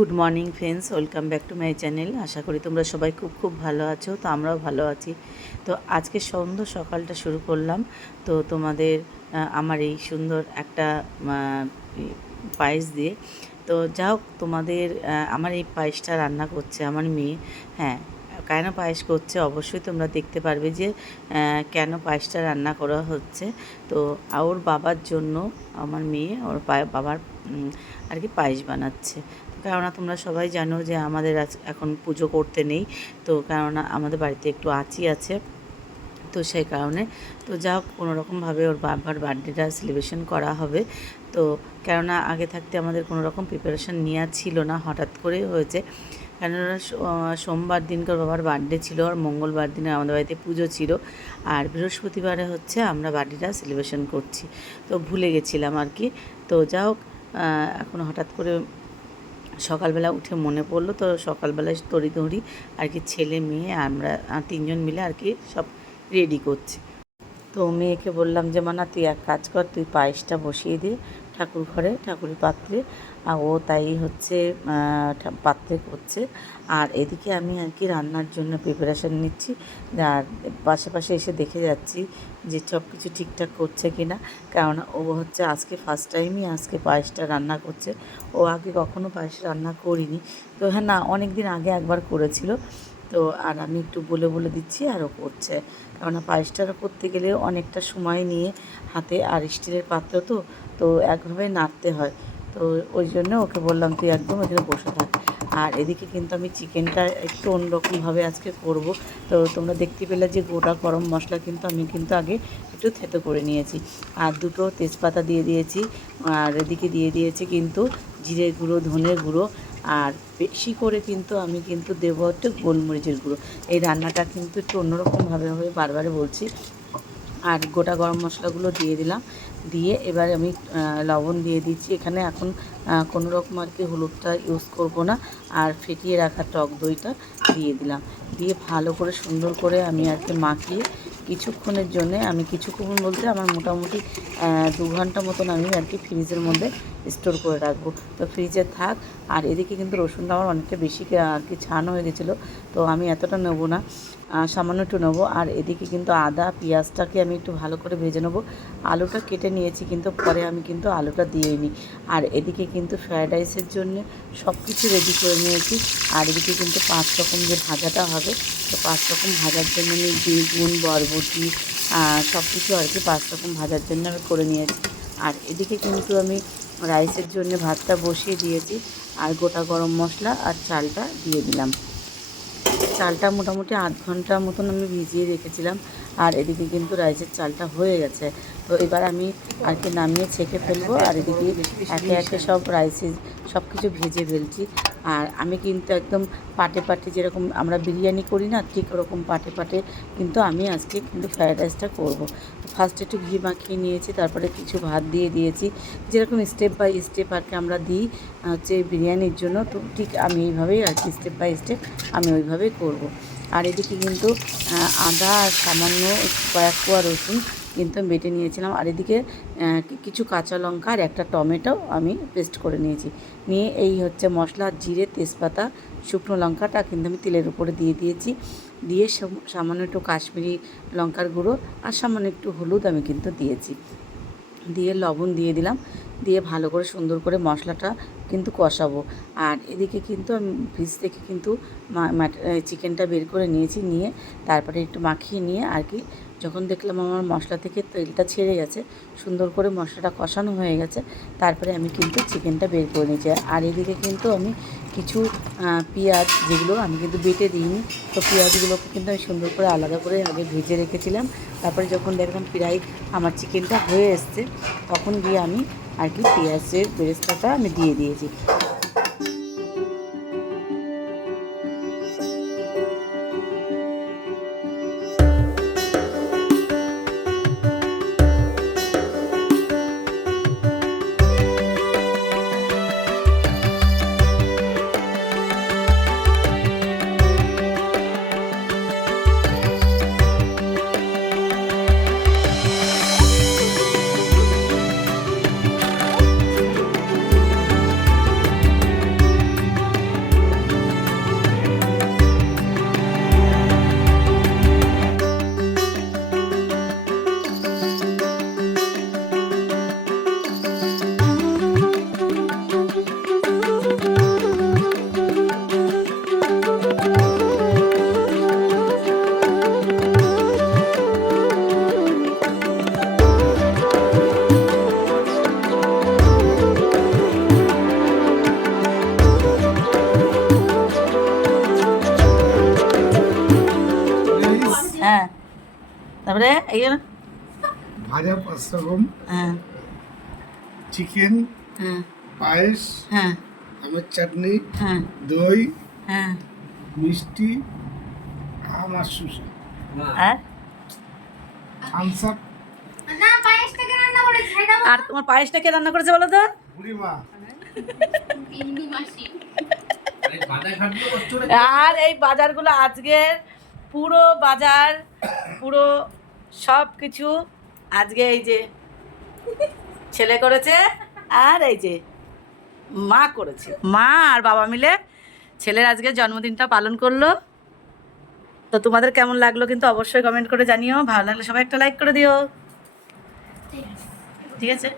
Good morning friends, welcome back to my channel. আশা করি তোমরা সবাই খুব খুব ভালো আছো, তো আমরাও ভালো আছি। তো আজকে সুন্দর সকালটা শুরু করলাম। তো তোমাদের আমার এই সুন্দর একটা পায়েস দিয়ে। তো যা হোক তোমাদের আমার এই পায়েসটা রান্না করছে আমার মেয়ে। হ্যাঁ কেন পায়েস করছে অবশ্যই তোমরা দেখতে পারবে যে কেন পায়েসটা রান্না করা হচ্ছে। তো ওর বাবার জন্য, আমার মেয়ে, ওর বাবার আর কি পায়েস বানাচ্ছে। কেননা তোমরা সবাই জানো যে আমাদের এখন পুজো করতে নেই। তো কেননা আমাদের বাড়িতে একটু আঁচি আছে। তো সেই কারণে তো যা হোক কোনোরকমভাবে ওর বাবার বার্থডেটা সেলিব্রেশন করা হবে। তো কেননা আগে থাকতে আমাদের কোনো রকম প্রিপারেশন নেওয়া ছিল না, হঠাৎ করে হয়েছে। কেননা সোমবার দিনকার বাবার বার্থডে ছিল, আর মঙ্গলবার দিনে আমাদের বাড়িতে পুজো ছিল। আর বৃহস্পতিবারে হচ্ছে আমরা বার্থডেটা সেলিব্রেশন করছি। তো ভুলে গেছিলাম আর কি। তো যা হোক এখন হঠাৎ করে সকালবেলা উঠে মনে পড়ল তো সকালবেলা তড়ি তড়ি আর কি ছেলে, মেয়ে, আমরা তিনজন মিলে আর কি সব রেডি করছি। তো মেয়েকে বললাম যে মানা তুই এক কাজ কর, তুই পায়েসটা বসিয়ে দে ঠাকুর ঘরে, ঠাকুরের পাত্রে। আর ও তাই হচ্ছে পাত্রে করছে। আর এদিকে আমি আর কি রান্নার জন্য প্রিপারেশান নিচ্ছি। আর পাশাপাশি এসে দেখে যাচ্ছি যে সব কিছু ঠিকঠাক করছে কি না কেননা ও হচ্ছে আজকে ফার্স্ট টাইমই আজকে পায়েসটা রান্না করছে। ও আগে কখনো পায়েস রান্না করিনি। তো হ্যাঁ না অনেক দিন আগে একবার করেছিল। তো আর আমি একটু বলে বলে দিচ্ছি, আরও করছে। কেননা পায়েসটা করতে গেলে অনেকটা সময় নিয়ে হাতে আর স্টিলের পাত্র তো তো একভাবে নাড়তে হয়। তো ওই জন্য ওকে বললাম, তুই একদম এখানে বসে থাক। আর এদিকে কিন্তু আমি চিকেনটা একটু অন্যরকমভাবে আজকে করব। তো তোমরা দেখতে পেলে যে গোটা গরম মশলা কিন্তু আমি কিন্তু আগে একটু থেতো করে নিয়েছি। আর দুটো তেজপাতা দিয়ে দিয়েছি, আর এদিকে দিয়ে দিয়েছি কিন্তু জিরে গুঁড়ো ধনে গুঁড়ো আর বেশি করে কিন্তু আমি কিন্তু দেবো একটু গোলমরিচের গুঁড়ো। এই রান্নাটা কিন্তু একটু অন্যরকমভাবে হবে বারবারে বলছি। আর গোটা গরম মশলাগুলো দিয়ে দিলাম। দিয়ে এবার আমি লবণ দিয়ে দিচ্ছি। এখানে এখন কোনো রকম আর কি হলুদটা ইউজ করব না। আর ফেটিয়ে রাখা টক দইটা দিয়ে দিলাম। দিয়ে ভালো করে সুন্দর করে আমি আর কি মাখিয়ে কিছুক্ষণের জন্য আমি, কিছুক্ষণ বলতে আমার মোটামুটি দু ঘণ্টা মতন আমি আর কি ফ্রিজের মধ্যে স্টোর করে রাখব। তো ফ্রিজে থাক। আর এদিকে কিন্তু রসুনটা আমার অনেকটা বেশি আর কি ছান হয়ে গেছিল। তো আমি এতটা নেব না। সামান্য একটু নেব। আর এদিকে কিন্তু আদা, পেঁয়াজটাকে আমি একটু ভালো করে ভেজে নেব। আলুটা কেটে নিয়েছি কিন্তু, পরে আমি কিন্তু আলুটা দিয়ে নিই আর এদিকে কিন্তু ফ্রায়েড রাইসের জন্য সব কিছু রেডি করে নিয়েছি। আর এদিকে কিন্তু পাঁচ রকম যে ভাজাটা হবে, তো পাঁচ রকম ভাজার জন্য আমি বেগুন, বরবটি সব কিছু আর কি পাঁচ রকম ভাজার জন্য আমি করে নিয়েছি। আর এদিকে কিন্তু আমি রাইসের জন্য ভাতটা বসিয়ে দিয়েছি আর গোটা গরম মশলা আর চালটা দিয়ে দিলাম। চালটা মোটামুটি আধ ঘণ্টা মতন আমি ভিজিয়ে রেখেছিলাম। আর এদিকে কিন্তু রাইসের চালটা হয়ে গেছে। তো এবার আমি আর কি নামিয়ে ছেঁকে ফেলব, আর এদিকে একে একে সব রাইসে সব কিছু ভেজে ফেলছি। আর আমি কিন্তু একদম পাটে পাটে যেরকম আমরা বিরিয়ানি করি না, ঠিক ওরকম পাটে পাটে কিন্তু আমি আজকে কিন্তু ফ্রায়েড রাইসটা করব। ফার্স্ট একটু ঘি মাখিয়ে নিয়েছি, তারপরে কিছু ভাত দিয়ে দিয়েছি। যেরকম স্টেপ বাই স্টেপ আর কি আমরা দিই হচ্ছে বিরিয়ানির জন্য, তো ঠিক আমি এইভাবেই আর কি স্টেপ বাই স্টেপ আমি ওইভাবেই করব। আর এদিকে কিন্তু আদা আর সামান্য কয়েক কোয়া রসুন কিন্তু বেটে নিয়েছিলাম। আর এদিকে কিছু কাঁচা লঙ্কা আর একটা টমেটো আমি পেস্ট করে নিয়েছি। নিয়ে এই হচ্ছে মশলা, জিরে, তেজপাতা, শুকনো লঙ্কাটা কিন্তু আমি তেলের উপরে দিয়ে দিয়েছি। দিয়ে সাম- সামান্য একটু কাশ্মীরি লঙ্কার গুঁড়ো আর সামান্য একটু হলুদ আমি কিন্তু দিয়েছি। দিয়ে লবণ দিয়ে দিলাম। দিয়ে ভালো করে সুন্দর করে মশলাটা কিন্তু কষাবো। আর এদিকে কিন্তু আমি ফ্রিজ থেকে কিন্তু চিকেনটা বের করে নিয়েছি, নিয়ে তারপরে একটু মাখিয়ে নিয়ে আর কি যখন দেখলাম আমার মশলা থেকে তেলটা ছেড়ে গেছে, সুন্দর করে মশলাটা কষানো হয়ে গেছে, তারপরে আমি কিন্তু চিকেনটা বের করে নিয়েছি। আর এদিকে কিন্তু আমি কিছু পেঁয়াজ যেগুলো আমি কিন্তু বেটে দিইনি, তো পেঁয়াজগুলোকে কিন্তু আমি সুন্দর করে আলাদা করে আগে ভেজে রেখেছিলাম। তারপরে যখন দেখলাম প্রায় আমার চিকেনটা হয়ে এসছে, তখন গিয়ে আমি আর কি পেঁয়াজের বেরেস্তাটা আমি দিয়ে দিয়েছি। তারপরে এই ভাজা পাঁচ রকম হ্যাঁ। চিকেন হ্যাঁ। পায়েস হ্যাঁ। আমের চাটনি হ্যাঁ। দই হ্যাঁ। মিষ্টি আম আর? সুসা আর থামস আপ আর তোমার পায়েসটা কে রান্না করেছে বলো তো? বুড়িমা। আর এই বাজারগুলো আজকের পুরো বাজার পুরো সব কিছু আজকে এই যে ছেলে করেছে আর এই যে মা করেছে মা আর বাবা মিলে ছেলের আজকে জন্মদিনটা পালন করল তো তোমাদের কেমন লাগল কিন্তু অবশ্যই কমেন্ট করে জানিও ভালো লাগলে সবাই একটা লাইক করে দিও ঠিক আছে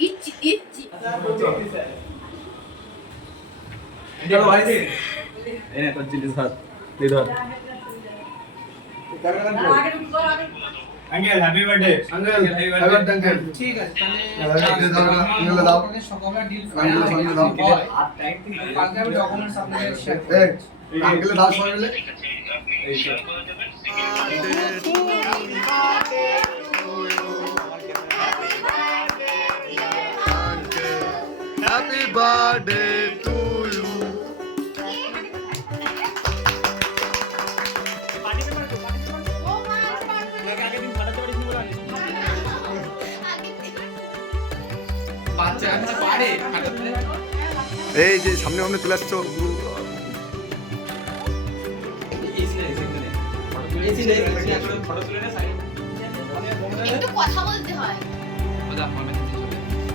ইচ্ছি ইচ্ছি uncle happy birthday uncle happy uncle ঠিক আছে আঙ্কেল দাও আঙ্কেল দাও সকালে ডিল আঙ্কেল সঙ্গে দাও কালকে আমি ডকুমেন্টস আপনাদের শেয়ার এই আঙ্কেল দাও সঙ্গে মিলে Happy birthday বাচ্চা আচ্ছা পারে? এই যে সামনে সামনে চলে আসছো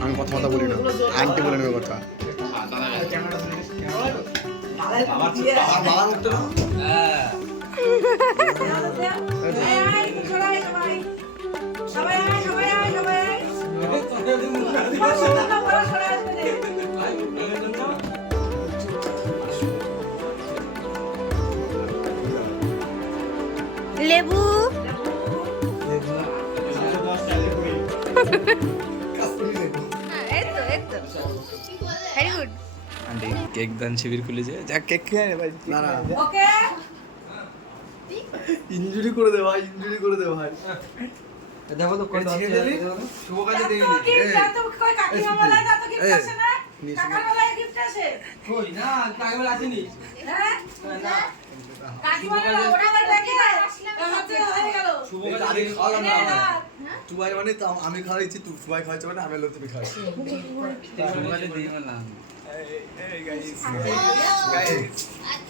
আমি কথা কথা বলি না। আন্টি বলে নেবে কথা। আর বাবার উঠতে না। লেবু? ভেরি গুড আন্টি কেক দান শিবির খুলেছে। যা কেক খেয়ে ভাই না। না ইনজুরি করে দে ভাই ইনজুরি করে দে ভাই। দেখো তো কোন শুভ কাজে দেই কই না? কাকে বলে আসেনি। শুভ কাজে খাওয়ালাম না তুই মানে তো আমি খাওয়াইছি তুই সবাই খাওয়াইছে মানে আমি লোক তুমি খাওয়াইছি। শুভ কাজে দেই।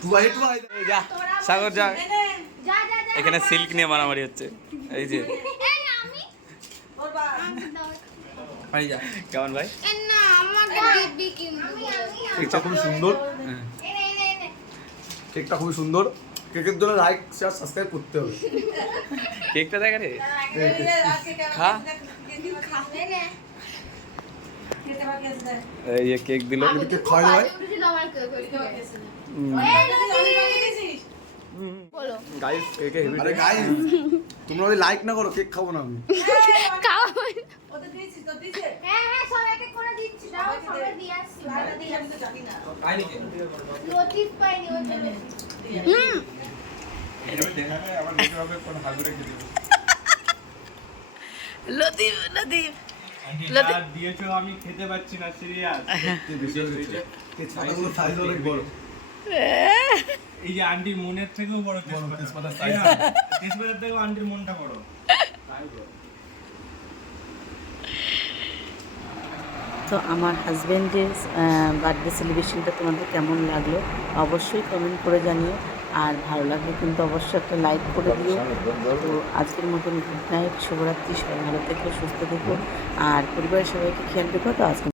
তুই যা সাগর যা। যা এখানে সিল্ক নিয়ে মারামারি হচ্ছে। এই যে এই আমি দাও। যা। কেমন ভাই? না আমাকে দিবি কি কেকটা খুব সুন্দর। এনে কেকটা খুব সুন্দর। কেকের জন্য লাইক শেয়ার সাবস্ক্রাইব করতে হবে। কেকটা দেখা রে। খা। এই কেক দিল। কেক বলো। গাইস কেকে হেভি আরে গাইস তোমরা যদি লাইক না করো কেক খাব না আমি। খাওয়া হ্যাঁ হ্যাঁ সবাইকে করে দিচ্ছি দাও সবাই দিয়ে আসছি। ভালো দিয়ে আসছি পাইনি কে নোটিস পাইনি ওই জন্য। হুম। লতিফ লতিফ। দিয়েছ আমি খেতে পাচ্ছি না সিরিয়াস। অনেক বড়। এই যে আন্টির মনের থেকেও বড় তেজপাতার তাই না? তেজপাতার থেকেও আন্টির মনটা বড়। তো আমার হাজব্যান্ডের বার্থডে সেলিব্রেশনটা তোমাদের কেমন লাগল অবশ্যই কমেন্ট করে জানিও। আর ভালো লাগলে কিন্তু অবশ্যই একটা লাইক করে দিও। তো আজকের মতন গুড নাইট শুভরাত্রি, সবাই ভালো থেকো, সুস্থ থেকো। আর পরিবারের সবাইকে খেয়াল রেখো, তো আজকে